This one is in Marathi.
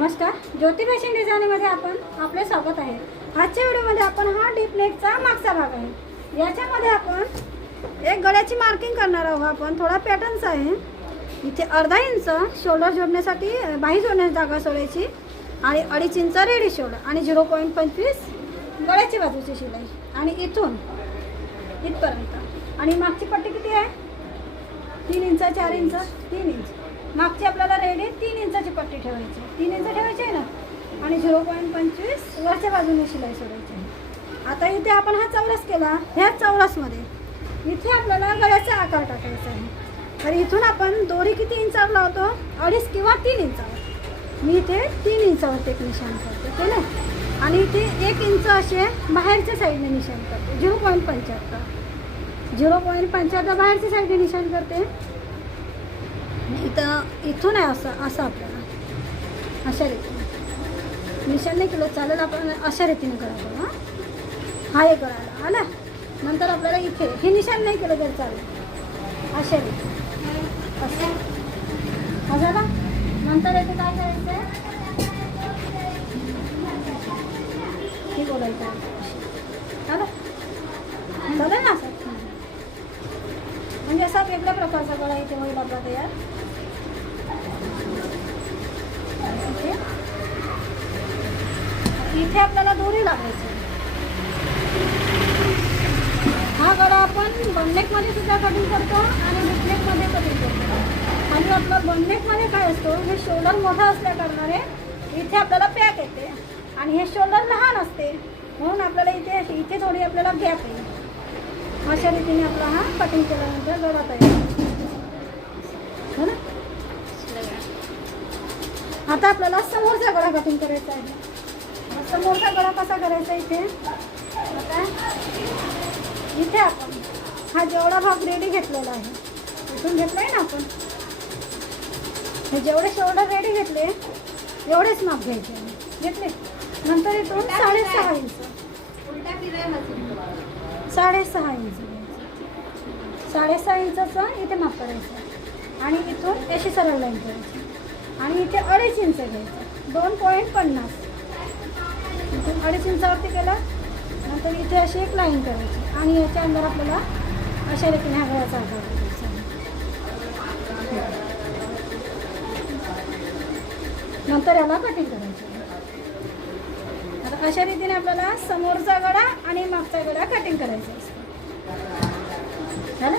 नमस्कार, ज्योती फॅशन डिझायनिंगमध्ये आपण आपले स्वागत आहे। आजच्या व्हिडिओमध्ये आपण हा डीप नेकचा मागचा भाग आहे। याच्यामध्ये आपण एक गळ्याची मार्किंग करणार आहोत। आपण थोडा पॅटर्न्स आहे। इथे अर्धा इंच शोल्डर जोडण्यासाठी बाही जोडण्याची जागा सोडायची आणि 2.5 इंच रेडी शोल्डर आणि 0.25 गळ्याची बाजूची शिलाई आणि इथून इथपर्यंत। आणि मागची पट्टी किती आहे? 3 इंच 4 इंच 3 इंच। मागची आपल्याला रेडी 3 इंचाची पट्टी ठेवायची, 3 इंच ठेवायची आहे ना। आणि 0.25 वरच्या बाजूने शिलाई सोडायची आहे। आता इथे आपण हा चौरस केला। ह्या चौरसमध्ये इथे आपल्याला गळ्याचा आकार टाकायचा आहे। तर इथून आपण दोरी किती इंचावर लावतो? 2.5 किंवा 3 इंचावर। मी इथे 3 इंचावर एक निशाण करते, ठीक आहे। आणि इथे 1 इंच असे बाहेरच्या साईडने निशाण करते, 0.75 बाहेरच्या साईडने निशाण करते। इथून आहे असं आपल्याला अशा रीतीने निशाण नाही केलं चालेल, आपण अशा रीतीने करायचं। हा हे करायला आला नंतर आपल्याला इथे हे निशाण नाही केलं तर चालेल, अशा रीतीने असं हा झाला। नंतर इथे काय करायचं आहे? हे बोलायचं आलं झालं ना असं, म्हणजे असा वेगळ्या प्रकारचा गळा इथे होईल आपला तयार। इथे आपल्याला दोरी लावायची। हा गळा आपण बॉननेकमध्ये सुद्धा कटिंग करतो आणि डीपनेकमध्ये कटिंग करतो। आणि आपला बॉननेकमध्ये काय असतो, हे शोल्डर मोठा असल्या कारणाने इथे आपल्याला पॅक येते आणि हे शोल्डर लहान असते, म्हणून आपल्याला इथे थोडी आपल्याला गॅप येईल। अशा रीतीने आपला हा कटिंग केल्यानंतर गळा तयार हो ना। आता आपल्याला समोरचा गळा कटिंग करायचा आहे। समोरचा गळा कसा करायचा? इथे आपण हा जेवढा भाग रेडी घेतलेला आहे इथून घेतला आहे ना आपण, हे जेवढे शोल्डर रेडी घेतले एवढेच माप घ्यायचे घेतले। नंतर इथून 6.5 इंच 6.5 इंच घ्यायचं, 6.5 इंचाचं इथे माप करायचं आणि इथून अशी सरळ लाईन करायची आणि इथे 2.5 इंच घ्यायचं, 2.50 इथून 2.5 इंचावरती केलं। नंतर इथे अशी एक लाईन करायची आणि याच्या अंदर आपल्याला अशा रीतीने हा गळ्याचा आकार करायचा। नंतर याला कटिंग करायचं। आता अशा रीतीने आपल्याला समोरचा गळा आणि मागचा गळा कटिंग करायचा असतो, झालं।